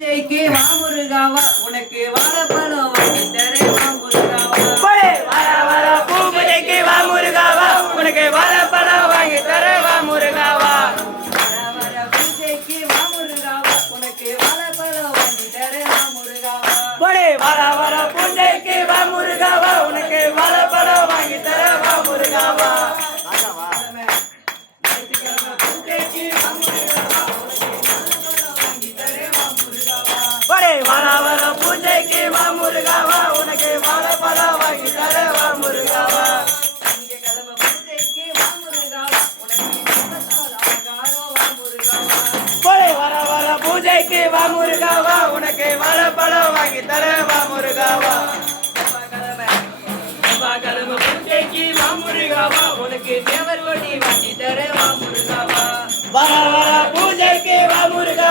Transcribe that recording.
பூஜைக்கு வா முருகாவா உனக்கு வாழைப்பழம் வாங்கி தரேன் வா முருகாவா. வர வர பூஜைக்கு வா முருகாவா உனக்கு வாழைப்பழம் வாங்கி தரேன் வா முருகாவா. வர வர பூஜைக்கு வா முருகாவா உனக்கு வாழைப்பழம் வாங்கி தரேன் வா முருகாவா. வர வர பூஜைக்கு வா முருகாவா உனக்கு வாழைப்பழம் வாங்கி தரேன் வா முருகாவா. பூஜைக்கு வா முருகாவா உனக்கு வாழைப்பழம் வாங்கி தரேன் வா முருகாவா. வர வர பூஜைக்கு வா முருகாவா உனக்கு வாழைப்பழம் வாங்கி தரேன் வா முருகாவா. திங்கட்கிழமை பூஜைக்கு வா முருகாவா உனக்கு தங்கத்தால் அலங்காரம் வா முருகாவா. வர வர பூஜைக்கு வா முருகாவா உனக்கு வாழைப்பழம் வாங்கி தரேன் வா முருகாவா. செவ்வாய்க்கிழமை பூஜைக்கு வா முருகாவா உனக்கு தேவர் கொடி வாங்கி தரேன் வா முருகாவா. வர வர பூஜைக்கு வா முருகா